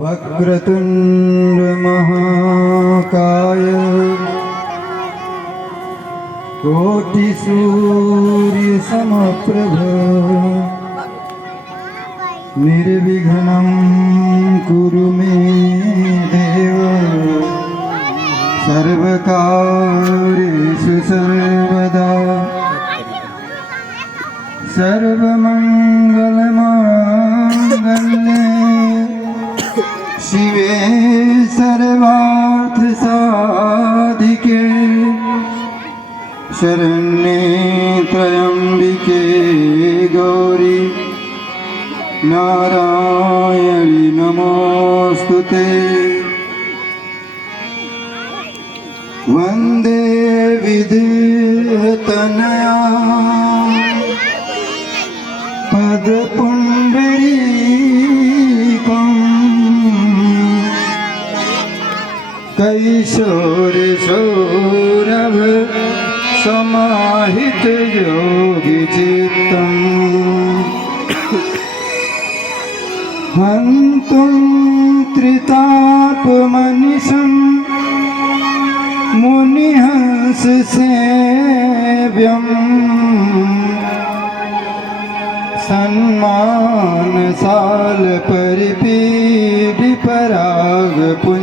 वक्रतुंड महाकाय कोटि सूर्य समप्रभ निर्विघ्नं कुरु मे देव सर्वकार्येषु सर्वदा सर्वमंगलमांगल्ये शिवे सर्वार्थ साधिके शरण्ये त्र्यंबिके गौरी नारायणी नमोस्तुते। वंदे विधितनया पदपुंडरीकं कैशोरसौरभ समाहित योगी चित्तम् हन्तुं त्रितापमनिशं मुनिहंस सेव्यम् सन्मानसाल परिपीडि परागपुञ्जम्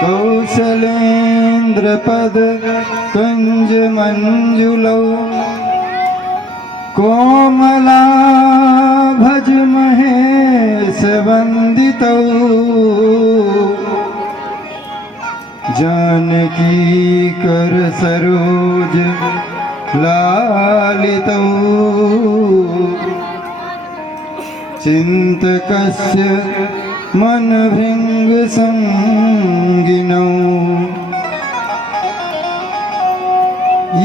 कौशलेन्द्रपद कुञ्जमञ्जुलौ कोमलाभज महेश वन्दितौ जानकी कर सरोज लालितौ चिन्तकस्य मनभृङ्ग संगिनौ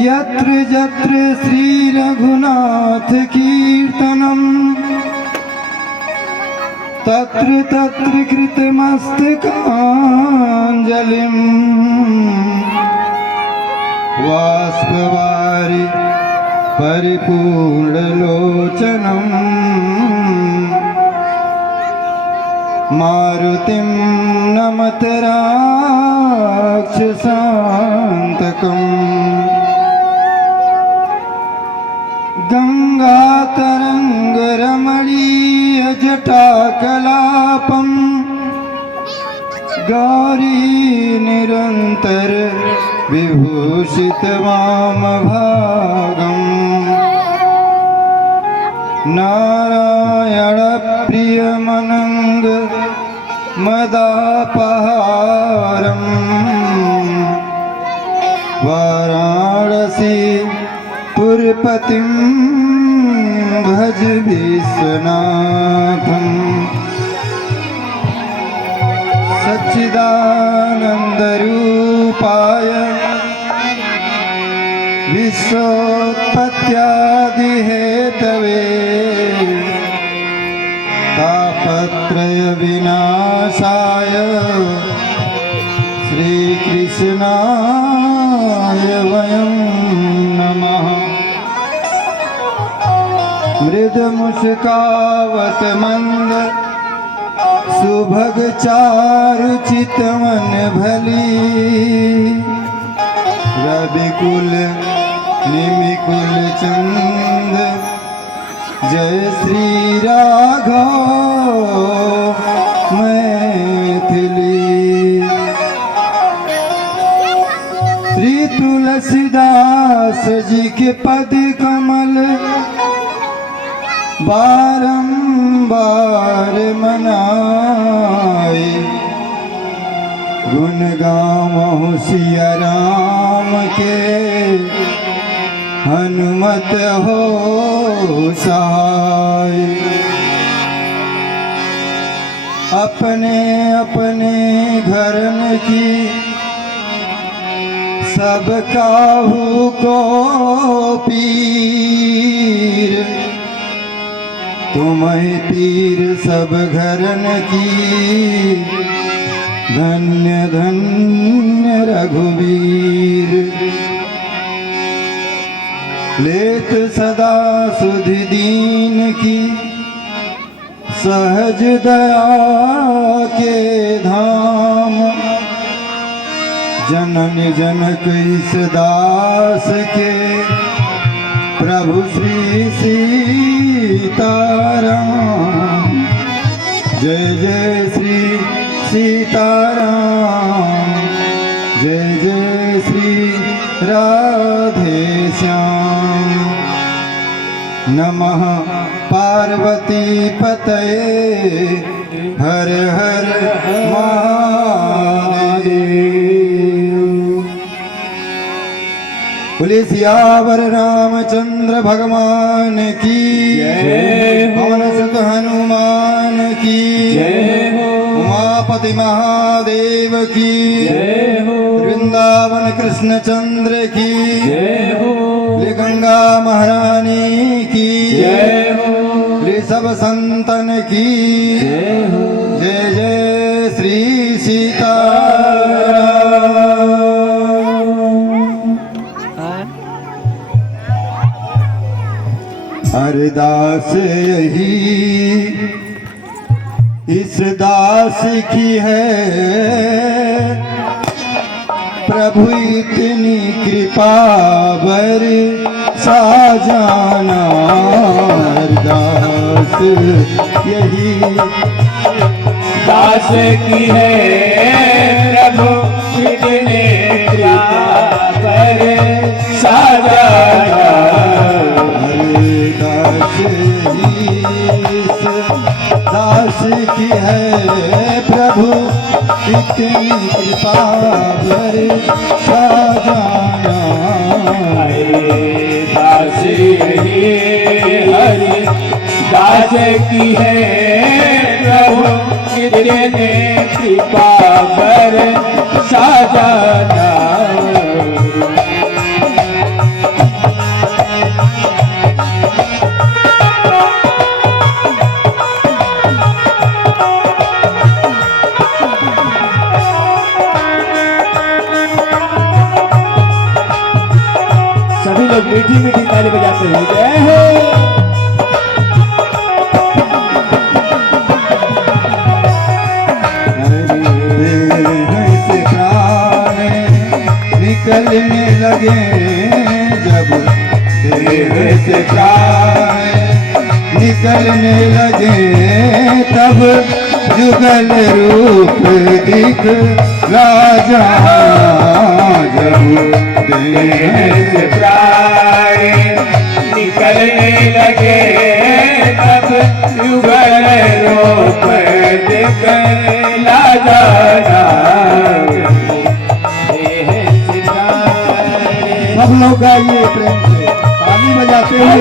यत्र यत्र श्री रघुनाथ कीर्तनम् तत्र तत्र कृतमस्तकाञ्जलिं बाष्पवारि परिपूर्णलोचनं मारुतिं नमत राक्षसान्तकम् गंगातरंगरमणीय जटाकलापं गौरी निरंतर विभूषित वामभागम् नारायण प्रियमनंग मदापहारम् वाराणसी पुरपतिं भज विश्वनाथं सच्चिदानन्दरूपाय विश्वोत्पत्त्यादिहेतवे तापत्रय विनाशाय श्रीकृष्णाय वयं नमः। मृदमुष्कावत मंद सुभग चारु चितवन भली रविकुल निमिकुल चंद जय श्री राघव मैथिली। श्री तुलसीदास जी के पद कमल बारंबार मनाए गुण गावहु सिया राम के हनुमत हो सहाय। अपने अपने घरन की सब काहू को पीर तुम्हें पीर सब घरन की धन्य धन्य रघुवीर। लेत सदा सुध दीन की सहज दया के धाम, जनन जनक इस दास के, प्रभु श्री सीताराम। जय जय श्री सीताराम, जय जय श्री राधे श्याम। नमः पार्वती पतये, हर हर महादेव। बोले सियावर रामचंद्र भगवान की जय, पवन सुत हनुमान की जय हो, उमापति महादेव की जय हो, वृंदावन कृष्ण चंद्र की जय हो, गंगा महारानी की जय हो, सब संतन की जय हो। जय जय श्री सीताराम। अरदास यही इस दास की है, प्रभु इतनी कृपा बर साजाना। अरदास यही दास की है, प्रभु इतने कृपा बर साजाना। अरदास यही इस दास की है, प्रभु इतनी कृपा बर साजाना। दास यही हरि दास की है, प्रभु इतने कृपा बर साजाना। सभी लोग मीठी मीठी ताली बजाते हुए जय हो। से प्राण निकलने लगे, जब देह से प्राण निकलने लगे, तब जुगल रूप दिखला। जब देह से प्राण निकलने लगे, तब युगल रूप दिखला जाना। देह से प्राण सब लोग गाइए प्रेम से, ताली बजाते हुए।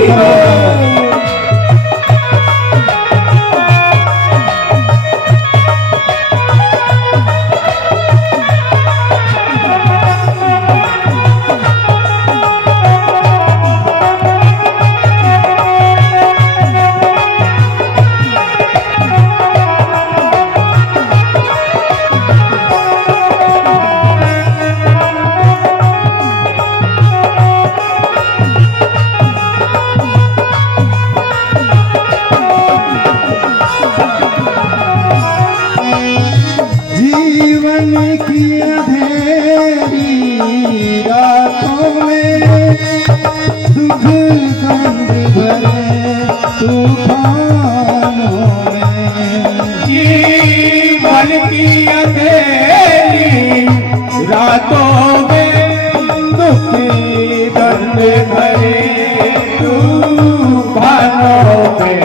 जीवन की अंधेरी रातों में, दुख दर्द भरे तूफानों में। जीवन की अंधेरी रातों में, दुख दर्द भरे तूफानों में।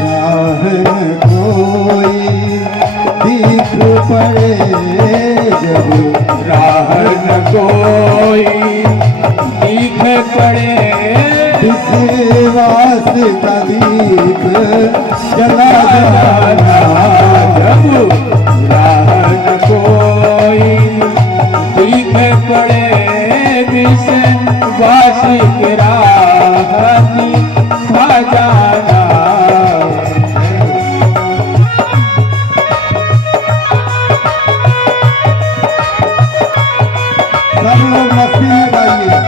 राह न कोई दिख पड़े, जब राह न कोई दिख पड़े, विश्वास का दीप जला जाना। जब राह न कोई दिख पड़े, विश्वास की राह खा जाना। सब लोग मस्ती में गाइए।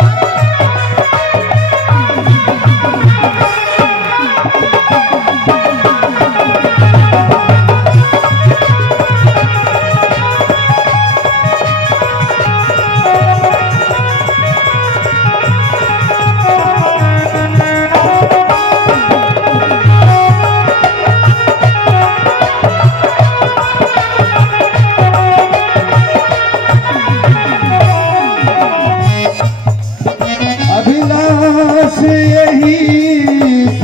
अभिलाष यही इस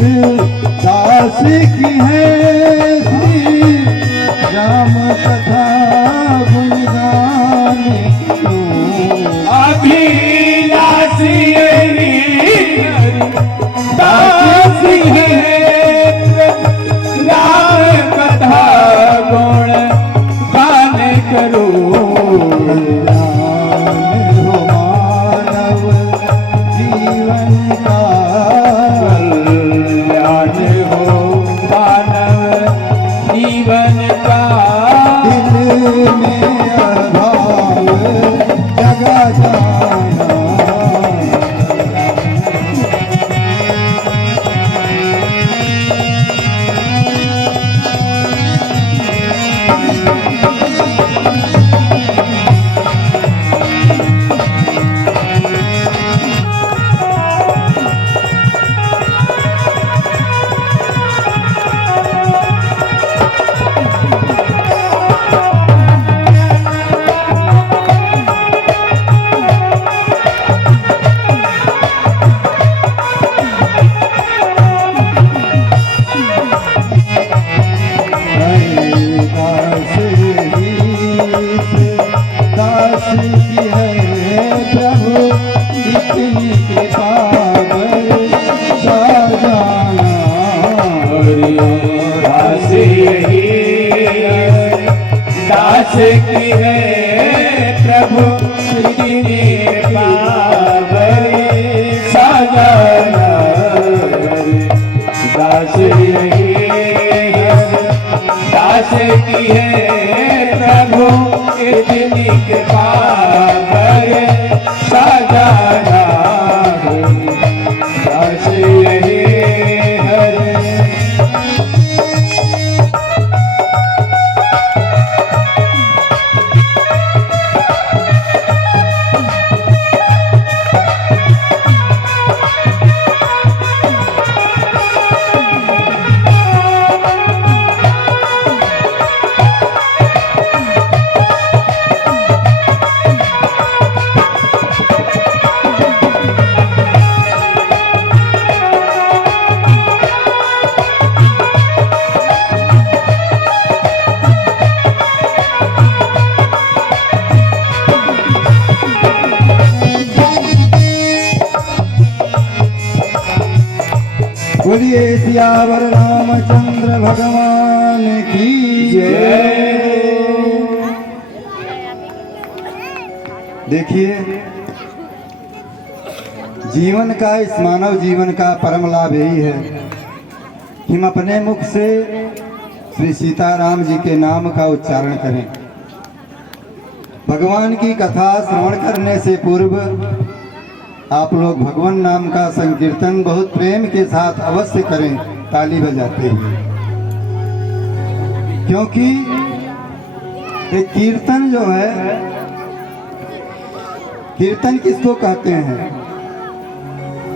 दास की है, श्री राम कथा गुणगान क्यों। अभिलाष यही दास है, राम कथा गुण गान करो। कल्याण हो मानव जीवन का, कल्याण हो मानव जीवन का। दिल में अभाव जगा जाना। दास की है प्रभु इतनी कृपा जाना। दास यही दास की है प्रभु इतनी पावरी साजना। दास यही दास की है प्रभु इतनी कृपा करे साजना। दास यही हरे। बोलिए सियावर रामचंद्र भगवान की जय। देखिए, जीवन का, इस मानव जीवन का परम लाभ यही है कि हम अपने मुख से श्री सीताराम जी के नाम का उच्चारण करें। भगवान की कथा श्रवण करने से पूर्व आप लोग भगवान नाम का संकीर्तन बहुत प्रेम के साथ अवश्य करें, ताली बजाते हुए। क्योंकि ये कीर्तन जो है, कीर्तन किसको कहते हैं?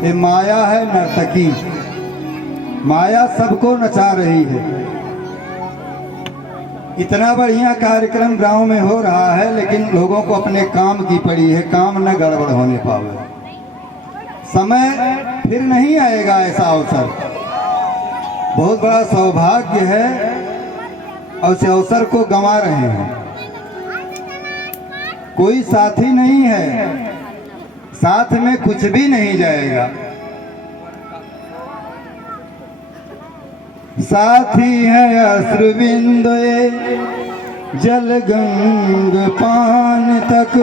ये माया है, नर्तकी। माया सबको नचा रही है। इतना बढ़िया कार्यक्रम गांव में हो रहा है, लेकिन लोगों को अपने काम की पड़ी है, काम न गड़बड़ होने पावे। समय फिर नहीं आएगा ऐसा अवसर। बहुत बड़ा सौभाग्य है और उस अवसर को गंवा रहे हैं। कोई साथी नहीं है, साथ में कुछ भी नहीं जाएगा। साथी है अश्रुबिंदु जल गंग पान तक,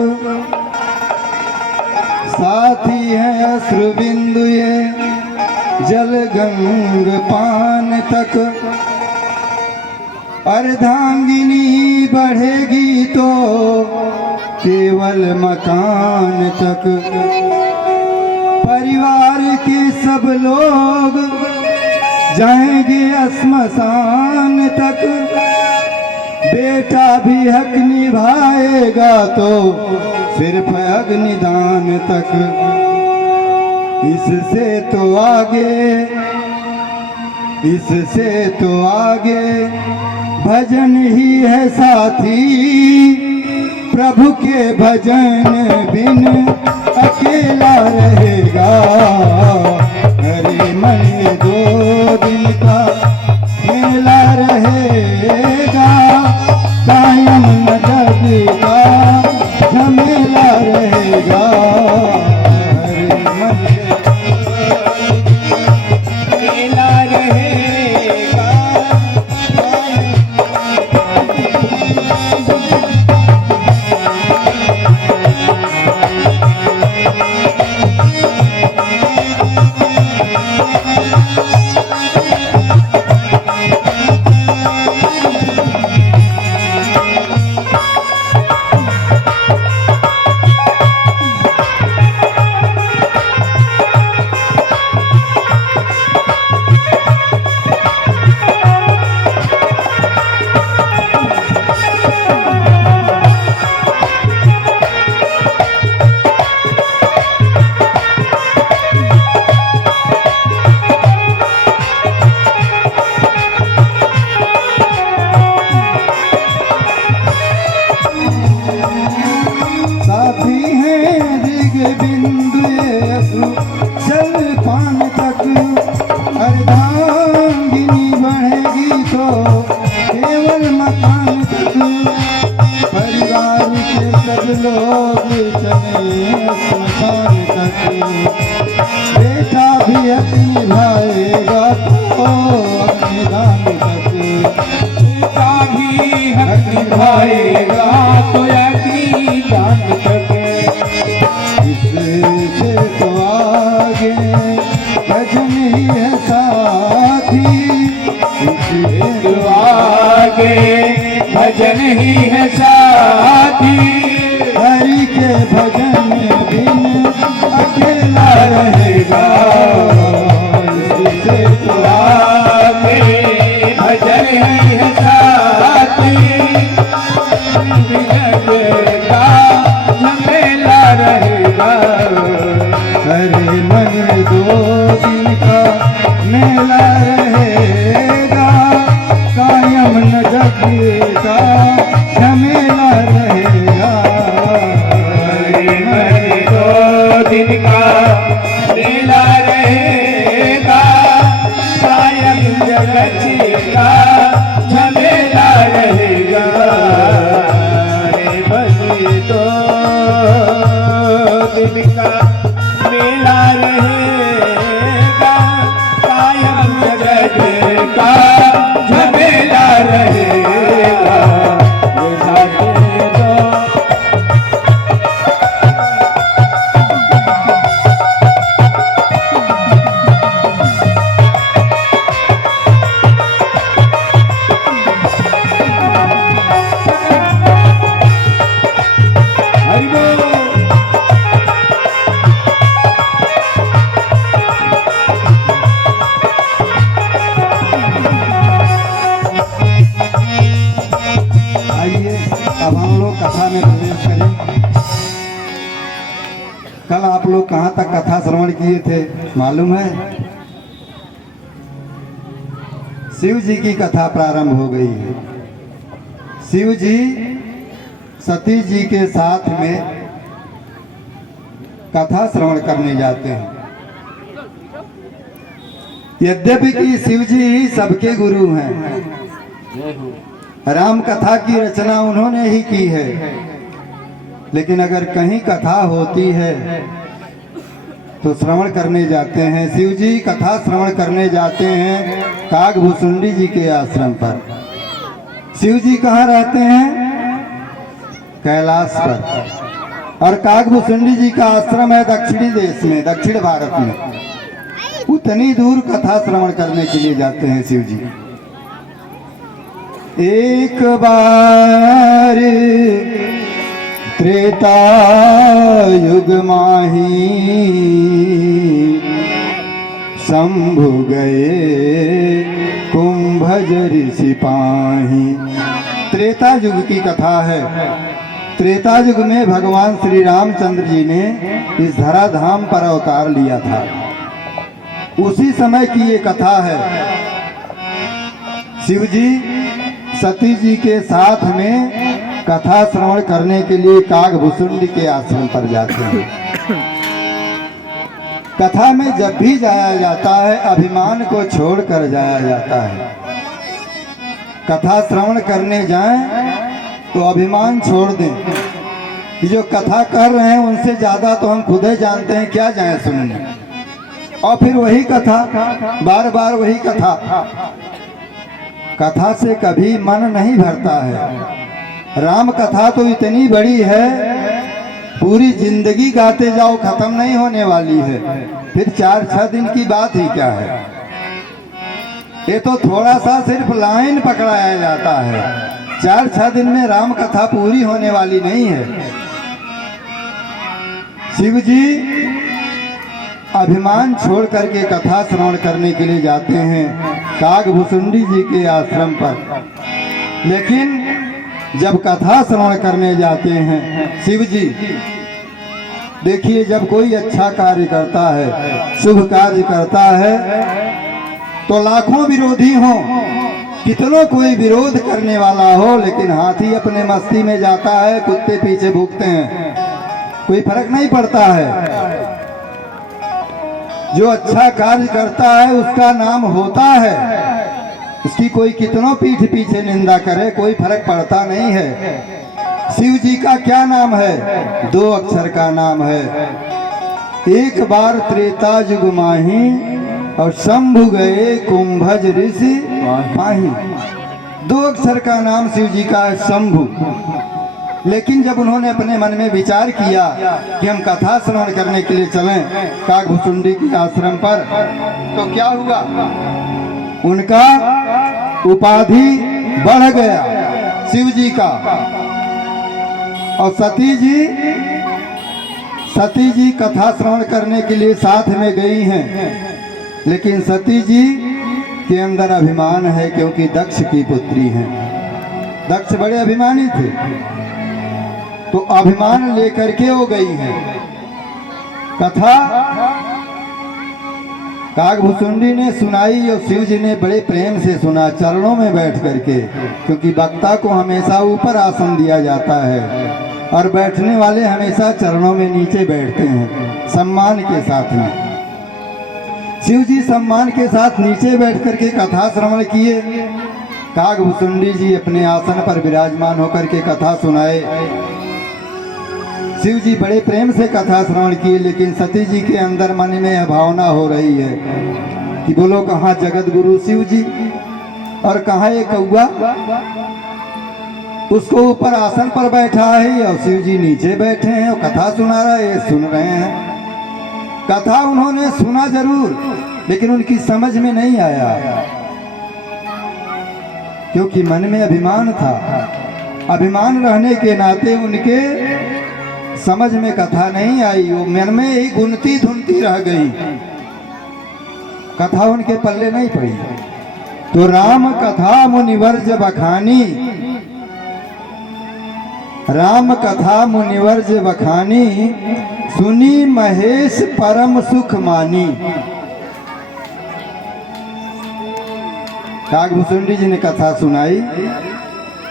साथी है अश्रुबिंदु जल गंग पान तक। अर्धांगिनी बढ़ेगी तो केवल मकान तक। परिवार के सब लोग जाएंगे श्मशान तक। बेटा भी हक निभाएगा तो सिर्फ अग्निदान तक। इससे तो आगे इससे तो आगे भजन ही है साथी, प्रभु के भजन बिन अकेला रहेगा। हरे मन 2 दिन का मेला रहेगा, कायम न जग का झमेला रहेगा। हरे मन मेला रहेगा। साथी हैं दिग बिंदु यसु जल पान तक, अर्धांगिनी बढ़ेगी तो केवल मकान तक। परिवार के सब लोग चले स्मशान तक, बेटा भी हक निभाएगा तो अपने दान तक। बेटा भी हक निभाएगा तो अपनी जान तक। इससे तो आगे भजन ही है साथी, इससे तो आगे भजन ही है साथी। हरि के भजन बिन अकेला रहेगा। इससे तो आगे भजन ही है साथी, जग का झमेला रहेगा। हरे मन 2 दिन का मेला रहेगा, कायम न जग का झमेला रहेगा। हरे मन 2 दिन का मेला रहेगा, कायम जगत का झमेला रहेगा। हरे मन 2 दिन का मेला रहेगा, कायम जगत का झमेला रहेगा। ये साथे तो हरि बोल। आइए अब हम लोग कथा में प्रवेश करें। कल आप लोग कहाँ तक कथा श्रवण किए थे मालूम है? शिव जी की कथा प्रारंभ हो गई है। शिव जी सती जी के साथ में कथा श्रवण करने जाते हैं। यद्यपि कि शिव जी ही सबके गुरु हैं, राम कथा की रचना उन्होंने ही की है, लेकिन अगर कहीं कथा होती है तो श्रवण करने जाते हैं। शिव जी कथा श्रवण करने जाते हैं कागभूषुंडी जी के आश्रम पर। शिव जी कहाँ रहते हैं? कैलाश पर। और कागभूषुंडी जी का आश्रम है दक्षिणी देश में, दक्षिण भारत में। उतनी दूर कथा श्रवण करने के लिए जाते हैं शिव जी। एक बार त्रेता युग माही शंभु गए कुंभज सिपाही। त्रेता युग की कथा है। त्रेता युग में भगवान श्री रामचंद्र जी ने इस धराधाम पर अवतार लिया था। उसी समय की ये कथा है। शिव जी सती जी के साथ में कथा श्रवण करने के लिए कागभूषुंडी के आश्रम पर जाते हैं। कथा में जब भी जाया जाता है अभिमान को छोड़कर जाया जाता है। कथा श्रवण करने जाएं तो अभिमान छोड़ दें कि जो कथा कर रहे हैं उनसे ज्यादा तो हम खुद ही जानते हैं, क्या जाएं सुनने। और फिर वही कथा, बार बार वही कथा। कथा से कभी मन नहीं भरता है। राम कथा तो इतनी बड़ी है, पूरी जिंदगी गाते जाओ, खत्म नहीं होने वाली है। फिर 4-6 दिन की बात ही क्या है। ये तो थोड़ा सा सिर्फ लाइन पकड़ाया जाता है। 4-6 दिन में राम कथा पूरी होने वाली नहीं है। शिव जी अभिमान छोड़ करके कथा श्रवण करने के लिए जाते हैं कागभूषुंडी जी के आश्रम पर। लेकिन जब कथा श्रवण करने जाते हैं शिव जी, देखिए जब कोई अच्छा कार्य करता है, शुभ कार्य करता है, तो लाखों विरोधी हों, कितनों कोई विरोध करने वाला हो, लेकिन हाथी अपने मस्ती में जाता है, कुत्ते पीछे भूखते हैं, कोई फर्क नहीं पड़ता है। जो अच्छा कार्य करता है उसका नाम होता है, उसकी कोई कितनों पीठ पीछे निंदा करे कोई फर्क पड़ता नहीं है। शिव जी का क्या नाम है? 2 अक्षर का नाम है। एक बार त्रेता युग माही और शंभु गए कुंभज ऋषि माही। 2 अक्षर का नाम शिव जी का है, शंभु। लेकिन जब उन्होंने अपने मन में विचार किया कि हम कथा श्रवण करने के लिए चलें कागभूषुंडी के आश्रम पर, तो क्या हुआ, उनका उपाधि बढ़ गया शिव जी का। और सती जी कथा श्रवण करने के लिए साथ में गई हैं, लेकिन सती जी के अंदर अभिमान है, क्योंकि दक्ष की पुत्री हैं। दक्ष बड़े अभिमानी थे, तो अभिमान लेकर के हो गई हैं। कथा कागभूषुंडी ने सुनाई और शिव जी ने बड़े प्रेम से सुना, चरणों में बैठ करके, क्योंकि वक्ता को हमेशा ऊपर आसन दिया जाता है और बैठने वाले हमेशा चरणों में नीचे बैठते हैं सम्मान के साथ में। शिव जी सम्मान के साथ नीचे बैठ करके कथा श्रवण किए। कागभूषुंडी जी अपने आसन पर विराजमान होकर के कथा सुनाए। शिव जी बड़े प्रेम से कथा श्रवण किए, लेकिन सती जी के अंदर मन में यह भावना हो रही है कि बोलो कहाँ जगत गुरु शिव जी और कहाँ ये कौआ, उसको ऊपर आसन पर बैठा है और शिव जी नीचे बैठे हैं और कथा सुना रहे हैं, सुन रहे हैं। कथा उन्होंने सुना जरूर, लेकिन उनकी समझ में नहीं आया, क्योंकि मन में अभिमान था। अभिमान रहने के नाते उनके समझ में कथा नहीं आई, वो मन में ही गुनती धुनती रह गई, कथा उनके पल्ले नहीं पड़ी। तो राम कथा मुनिवर्ज बखानी, राम कथा मुनिवर्ज बखानी, सुनी महेश परम सुख मानी। कागभूषुंडी जी ने कथा सुनाई,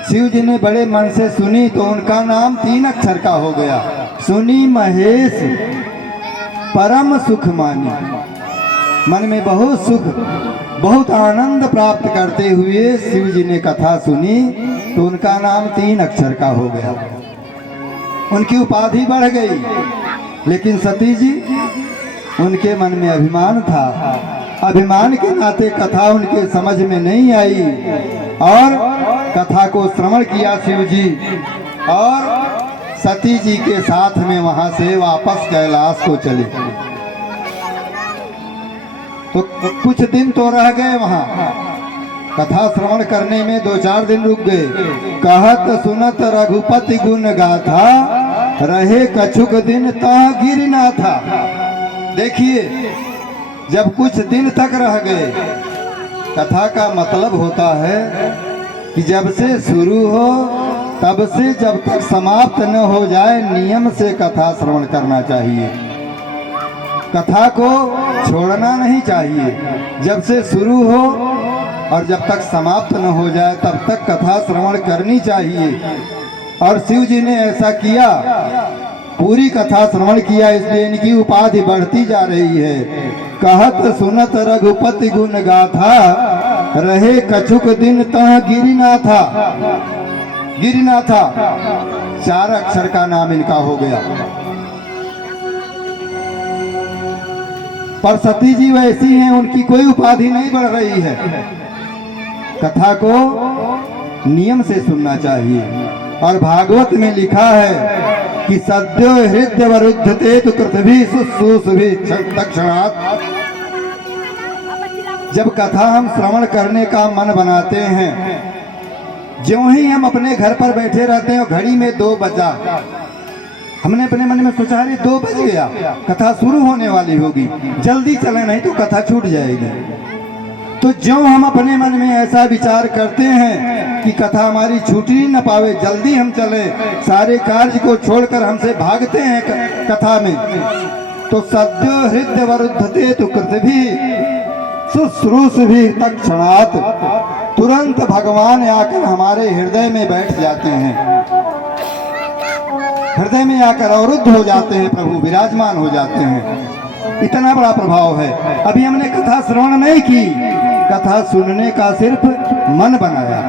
शिव जी ने बड़े मन से सुनी, तो उनका नाम 3 अक्षर का हो गया, सुनी महेश परम सुख मानी। मन में बहुत सुख, बहुत आनंद प्राप्त करते हुए शिव जी ने कथा सुनी, तो उनका नाम 3 अक्षर का हो गया, उनकी उपाधि बढ़ गई। लेकिन सती जी, उनके मन में अभिमान था, अभिमान के नाते कथा उनके समझ में नहीं आई और कथा को श्रवण किया शिव जी, और सती जी के साथ में वहां से वापस कैलाश को चले। तो कुछ दिन तो रह गए वहां, कथा श्रवण करने में 2-4 दिन रुक गए। कहत सुनत रघुपति गुण गाथा, रहे कछुक दिन तह गिर ना था। देखिए, जब कुछ दिन तक रह गए, कथा का मतलब होता है कि जब से शुरू हो तब से जब तक समाप्त न हो जाए, नियम से कथा श्रवण करना चाहिए, कथा को छोड़ना नहीं चाहिए। जब से शुरू हो और जब तक समाप्त न हो जाए तब तक कथा श्रवण करनी चाहिए। और शिव जी ने ऐसा किया, पूरी कथा श्रवण किया, इसलिए इनकी उपाधि बढ़ती जा रही है। कहत सुनत रघुपति गुण गाथा, रहे कछुक दिन तह गिरिनाथा। गिरिनाथा 4 अक्षर का नाम इनका हो गया। पर सती जी वैसी हैं, उनकी कोई उपाधि नहीं बढ़ रही है। कथा को नियम से सुनना चाहिए। और भागवत में लिखा है कि सद्यो हृदय वरुद्धते तो पृथ्वी सुसुभी तक्षणात्। जब कथा हम श्रवण करने का मन बनाते हैं, ज्यों ही हम अपने घर पर बैठे रहते हैं, घड़ी में 2 बजा, हमने अपने मन में सोचा अरे 2 बज गया, कथा शुरू होने वाली होगी, जल्दी चले नहीं तो कथा छूट जाएगी। तो ज्यों हम अपने मन में ऐसा विचार करते हैं कि कथा हमारी छूट ही न पावे, जल्दी हम चले, सारे कार्य को छोड़कर हमसे भागते हैं कथा में, तो सद्यो हृदय वरुद्धते तो पृथ्वी शुश्रूषुभि तत्क्षणात्। तुरंत भगवान आकर हमारे हृदय में बैठ जाते हैं, हृदय में आकर अवरुद्ध हो जाते हैं, प्रभु विराजमान हो जाते हैं। इतना बड़ा प्रभाव है। अभी हमने कथा श्रवण नहीं की, कथा सुनने का सिर्फ मन बनाया।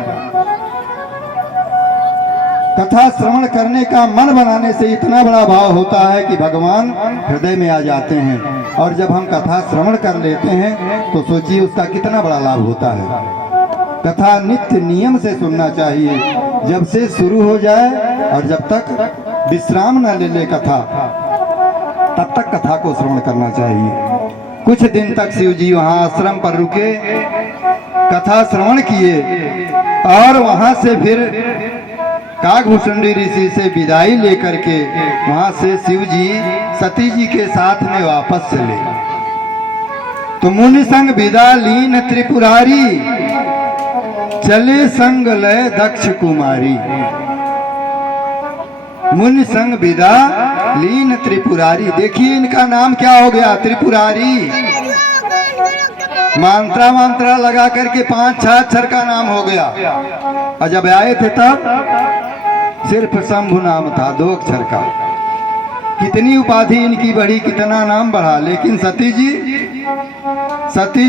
कथा श्रवण करने का मन बनाने से इतना बड़ा भाव होता है कि भगवान हृदय में आ जाते हैं। और जब हम कथा श्रवण कर लेते हैं तो सोचिए उसका कितना बड़ा लाभ होता है। कथा नित्य नियम से सुनना चाहिए, जब से शुरू हो जाए और जब तक विश्राम न ले ले कथा, तब तक कथा को श्रवण करना चाहिए। कुछ दिन तक शिव जी वहाँ आश्रम पर रुके, कथा श्रवण किए और वहाँ से फिर काकभूषुंडी ऋषि से विदाई लेकर के वहाँ से शिव जी सती जी के साथ में वापस चले। तो मुनि संग विदा लीन त्रिपुरारी, चले संग लय दक्ष कुमारी। मुनि संग विदा लीन त्रिपुरारी, देखिए इनका नाम क्या हो गया, त्रिपुरारी। मंत्रा लगा करके 5-6 अक्षर का नाम हो गया। और जब आए थे तब सिर्फ शंभु नाम था, 2 अक्षर का। कितनी उपाधि इनकी बढ़ी, कितना नाम बढ़ा। लेकिन सती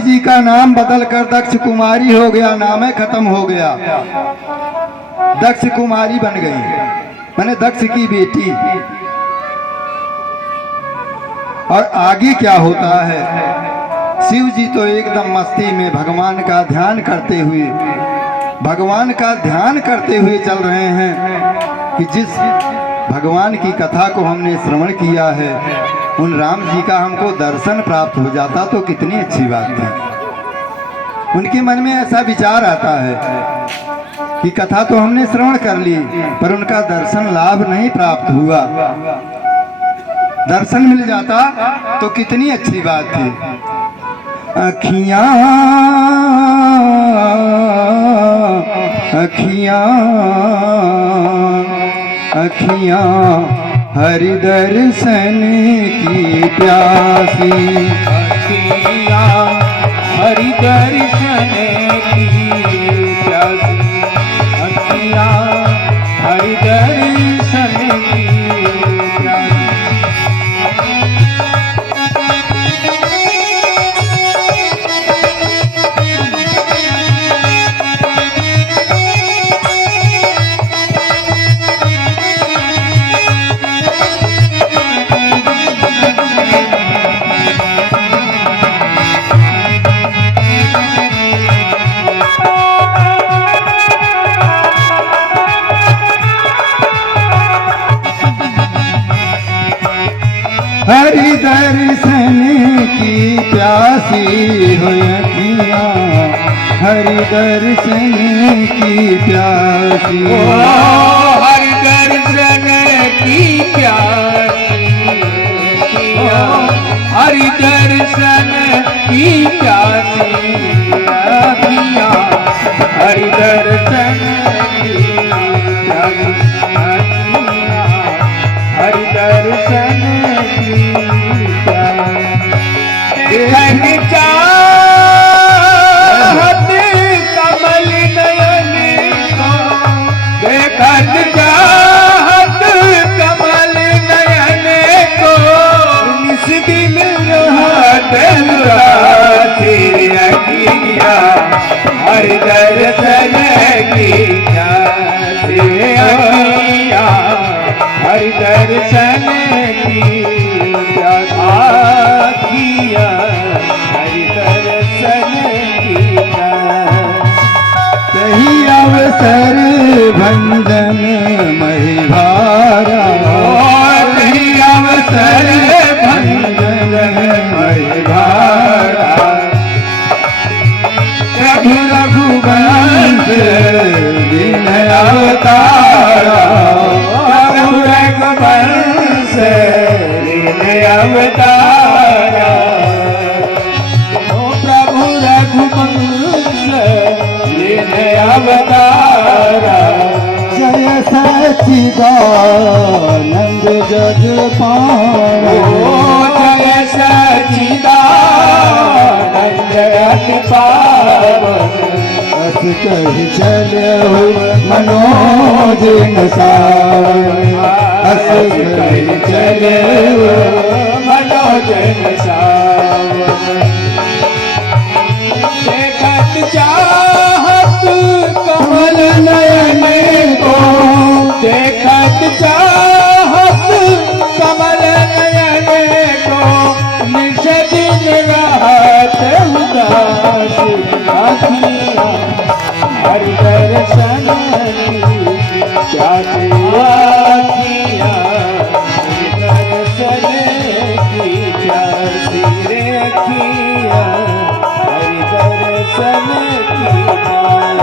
जी का नाम बदलकर दक्ष कुमारी हो गया, नाम खत्म हो गया, दक्ष कुमारी बन गई, मैंने दक्ष की बेटी। और आगे क्या होता है, शिव जी तो एकदम मस्ती में भगवान का ध्यान करते हुए चल रहे हैं कि जिस भगवान की कथा को हमने श्रवण किया है उन राम जी का हमको दर्शन प्राप्त हो जाता तो कितनी अच्छी बात है। उनके मन में ऐसा विचार आता है कि कथा तो हमने श्रवण कर ली पर उनका दर्शन लाभ नहीं प्राप्त हुआ, दर्शन मिल जाता तो कितनी अच्छी बात थी। अखियाँ अखियाँ अखियाँ हरि दर्शन की प्यासी, अखियाँ हरि दर्शन की प्यासी, अखियाँ हरि दर्शन की प्यासी। हरि दर्शन की प्यासी हो अखियाँ, हरि दर्शन की प्यासी, हरि दर्शन की प्यासी, हरि दर्शन की प्यासी, अखियाँ हरि दर्शन की प्यासी, अखियाँ हरि दर्शन देखन चाहत दर्शन की प्यासी अखियाँ, हरि दर्शन की प्यासियाँ, हरि दर्शन की कहीं अवसर भंजन महिभारा, कहीं अवसर भंजन महिभारा, प्रभु रघुवंश दीन अवतारा, प्रभु रघुवंश दीन अवतारा, प्रभु रघुवंश दीन अवतारा, जय सच्चिदानंद जग पावै, जय सच्चिदानंद जग पावन, अस कहि चलहु मनोज नसावै, अस कहि चलहु मनोज नसावै। देखत चाहत कमल नयन को, देखत चाहत कमल नयन को, निश दिन रात उदास अखियाँ, हरि दर्शन की प्यासी अखियाँ, हरि दर्शन की प्यासी रे अखियाँ, हरि दर्शन की प्यासी।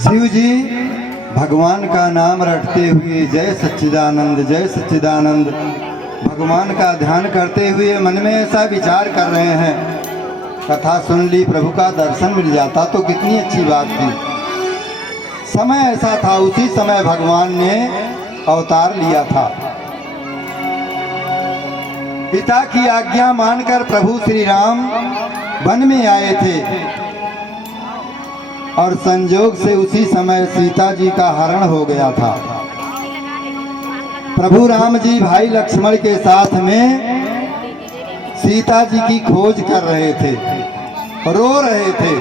शिव जी भगवान का नाम रटते हुए जय सच्चिदानंद भगवान का ध्यान करते हुए मन में ऐसा विचार कर रहे हैं, कथा सुन ली, प्रभु का दर्शन मिल जाता तो कितनी अच्छी बात थी। समय ऐसा था, उसी समय भगवान ने अवतार लिया था। पिता की आज्ञा मानकर प्रभु श्री राम वन में आए थे और संजोग से उसी समय सीता जी का हरण हो गया था। प्रभु राम जी भाई लक्ष्मण के साथ में सीता जी की खोज कर रहे थे, रो रहे थे।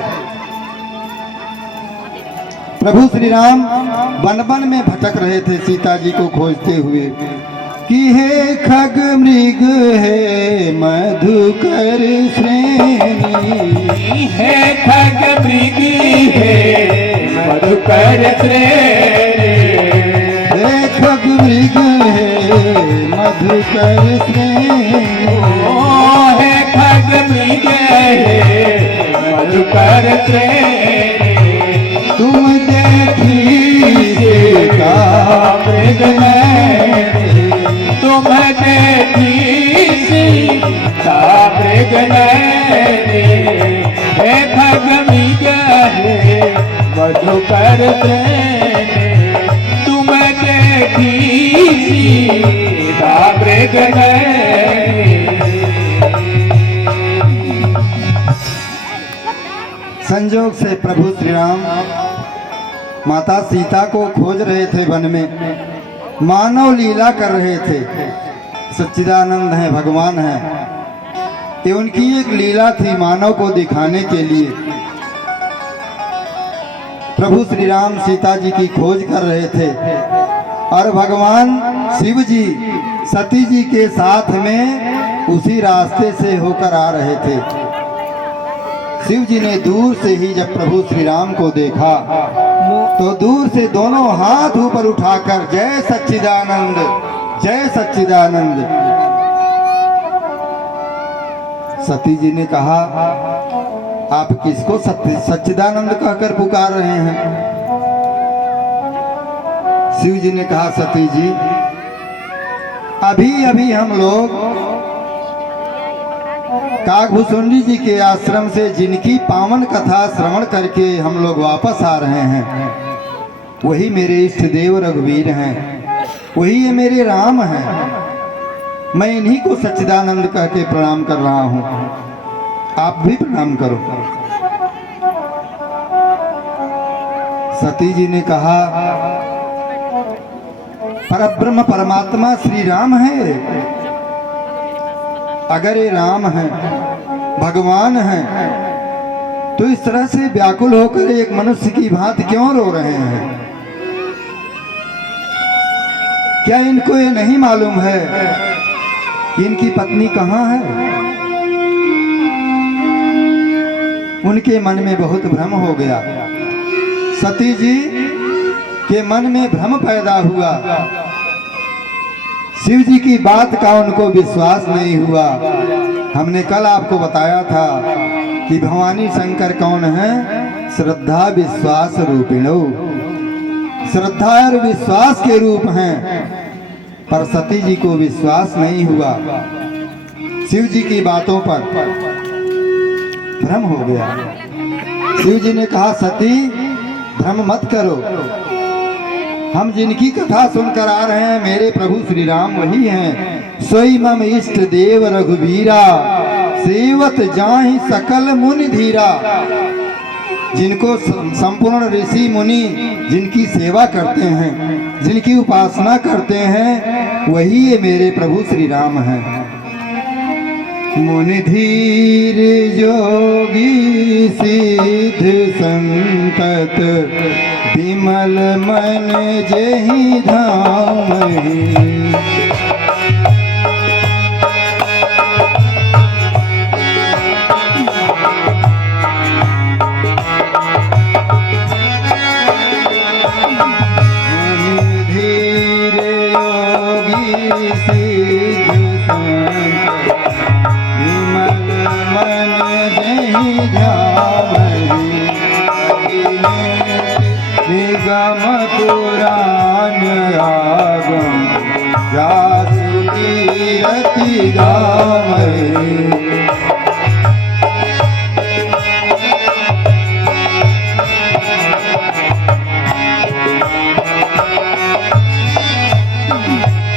प्रभु श्री राम वन वन में भटक रहे थे सीता जी को खोजते हुए कि हे खग मृग हे मधुकर श्रेणी, हे खग मृग हे मधुकर श्रेणी, हे खग मृग हे मधुकर श्रेणी, हे खग मृग हे मधुकर श्रेणी, तुम देखी सीता मृग नैनी, तुम देखी सीता मृग नैनी, हे खग मृग हे मधुकर श्रेणी, तुम देखी सीता मृग नैनी। संजोग से प्रभु श्री राम माता सीता को खोज रहे थे, वन में मानव लीला कर रहे थे। सच्चिदानंद है, भगवान है, ये उनकी एक लीला थी मानव को दिखाने के लिए। प्रभु श्री राम सीता जी की खोज कर रहे थे और भगवान शिव जी सती जी के साथ में उसी रास्ते से होकर आ रहे थे। शिव जी ने दूर से ही जब प्रभु श्री राम को देखा तो दूर से दोनों हाथ ऊपर उठाकर जय सच्चिदानंद, जय सच्चिदानंद। सती जी ने कहा, आप किसको सच्चिदानंद कहकर पुकार रहे हैं? शिव जी ने कहा, सती जी, अभी अभी हम लोग काकभूषुंडी जी के आश्रम से जिनकी पावन कथा श्रवण करके हम लोग वापस आ रहे हैं, वही मेरे इष्ट देव रघुवीर हैं, वही ये मेरे राम हैं। मैं इन्हीं को सच्चिदानंद कह के प्रणाम कर रहा हूं, आप भी प्रणाम करो। सती जी ने कहा, परब्रह्म परमात्मा श्री राम है। अगर ये राम है, भगवान है, तो इस तरह से व्याकुल होकर एक मनुष्य की भांति क्यों रो रहे हैं? क्या इनको ये नहीं मालूम है कि इनकी पत्नी कहाँ है? उनके मन में बहुत भ्रम हो गया। सती जी के मन में भ्रम पैदा हुआ। शिव जी की बात का उनको विश्वास नहीं हुआ। हमने कल आपको बताया था कि भवानी शंकर कौन है? श्रद्धा विश्वास रूपिणो, श्रद्धा और विश्वास के रूप हैं। पर सती जी को विश्वास नहीं हुआ, शिव जी की बातों पर भ्रम हो गया। शिव जी ने कहा, सती भ्रम मत करो, हम जिनकी कथा सुनकर आ रहे हैं मेरे प्रभु श्री राम वही हैं। सोई मम इष्ट देव रघुवीरा, सेवत जाहि सकल मुनि धीरा। जिनको संपूर्ण ऋषि मुनि जिनकी सेवा करते हैं, जिनकी उपासना करते हैं, वही ये मेरे प्रभु श्री राम हैं। मुनि धीर जोगी सिद्ध संतत, विमल मन जेहि धाम। निगम पुराण आगम जासु कीरति गावै।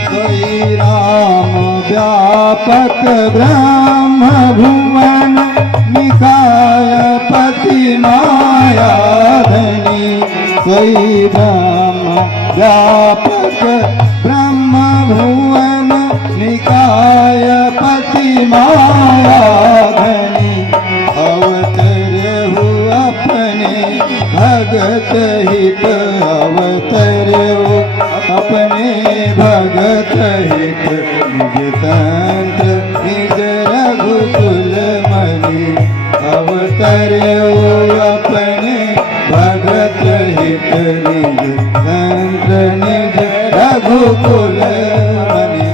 सोई राम व्यापक ब्रह्म भुवन, निकाय पति माया धनी। सोई ब्रह्म व्यापक ब्रह्म भुवन, निकाय पति माया धनी। अवतरहु अपने भगत हित, अवतरहु अपने भगत हित। निज तंत्र निज रघुकुल मणि, अवतरहु अपने भगत हित। निज तंत्र निज रघुकुल मणि।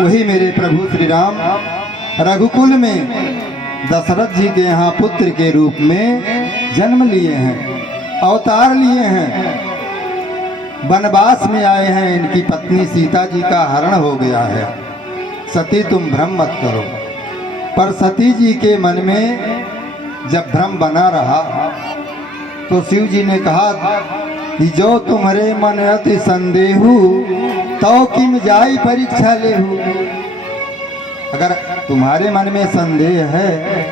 वही मेरे प्रभु श्री राम रघुकुल में दशरथ जी के यहाँ पुत्र के रूप में जन्म लिए हैं, अवतार लिए हैं, वनवास में आए हैं। इनकी पत्नी सीता जी का हरण हो गया है। सती तुम भ्रम मत करो। पर सती जी के मन में जब भ्रम बना रहा तो शिव जी ने कहा कि जो तुम्हारे मन अति संदेहु, तो किम जाई परीक्षा लेहु। अगर तुम्हारे मन में संदेह है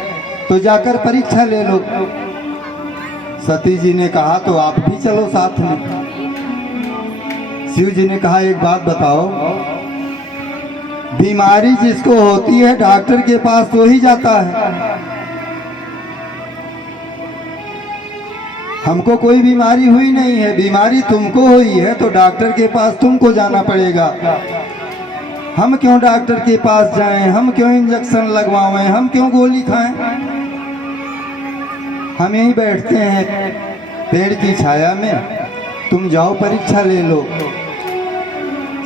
तो जाकर परीक्षा ले लो। सती जी ने कहा, तो आप भी चलो साथ में। शिव जी ने कहा, एक बात बताओ, बीमारी जिसको होती है डॉक्टर के पास तो ही जाता है। हमको कोई बीमारी हुई नहीं है, बीमारी तुमको हुई है तो डॉक्टर के पास तुमको जाना पड़ेगा। हम क्यों डॉक्टर के पास जाएं, हम क्यों इंजेक्शन लगवाएं, हम क्यों गोली खाएं? हम यहीं बैठते हैं पेड़ की छाया में, तुम जाओ परीक्षा ले लो।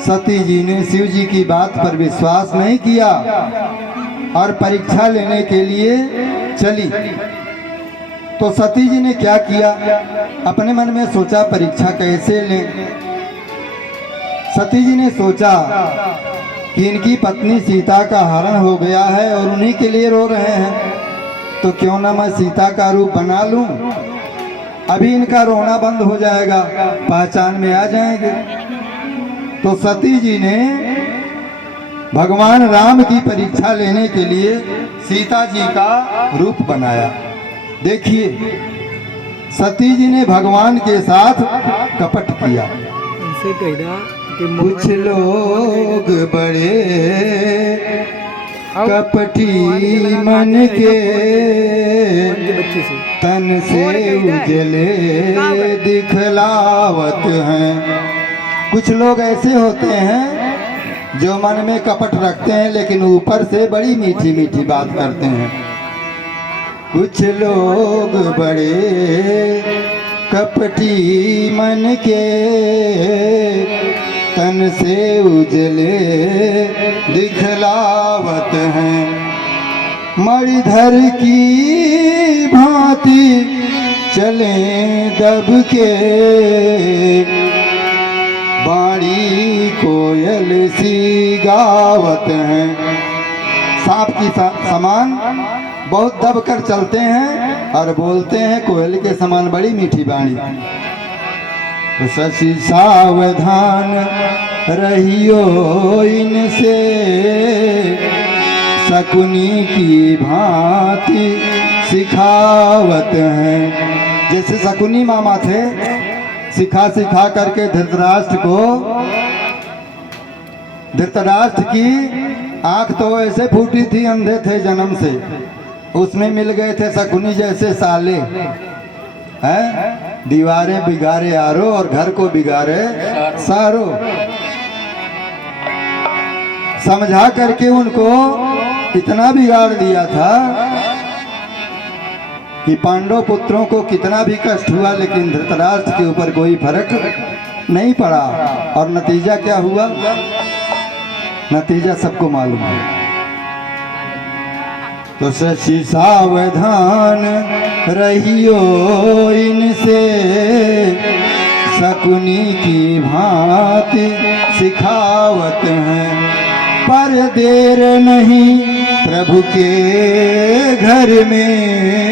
सती जी ने शिव जी की बात पर विश्वास नहीं किया और परीक्षा लेने के लिए चली। तो सती जी ने क्या किया, अपने मन में सोचा परीक्षा कैसे लें। सती जी ने सोचा कि इनकी पत्नी सीता का हरण हो गया है और उन्हीं के लिए रो रहे हैं, तो क्यों ना मैं सीता का रूप बना लूं अभी इनका रोना बंद हो जाएगा, पहचान में आ जाएंगे। तो सती जी ने भगवान राम की परीक्षा लेने के लिए सीता जी का रूप बनाया। देखिए, सती जी ने भगवान के साथ कपट किया। कुछ लोग बड़े कपटी मन के, तन से उजले दिखलावत हैं। कुछ लोग ऐसे होते हैं जो मन में कपट रखते हैं लेकिन ऊपर से बड़ी मीठी मीठी बात करते हैं। कुछ लोग बड़े कपटी मन के, तन से उजले दिखलावत हैं। मणिधर की भांति चले दब के, बाड़ी कोयल सी गावत हैं। सांप की समान बहुत दब कर चलते हैं और बोलते हैं कोयल के समान बड़ी मीठी बाणी। तो शशि सावधान रहियो इनसे, शकुनी की भांति सिखावत हैं। जैसे शकुनी मामा थे, सिखा सिखा करके धृतराष्ट्र की आंख तो ऐसे फूटी थी, अंधे थे जन्म से, उसमें मिल गए थे शकुनी जैसे साले हैं। दीवारें बिगाड़े आरो और घर को बिगाड़े सारो। समझा करके उनको इतना बिगाड़ दिया था कि पांडव पुत्रों को कितना भी कष्ट हुआ लेकिन धृतराष्ट्र के ऊपर कोई फर्क नहीं पड़ा। और नतीजा क्या हुआ? नतीजा सबको मालूम है। तो शशि सावधान रहियो इनसे, शकुनी की भांति सिखावत हैं। पर देर नहीं प्रभु के घर में,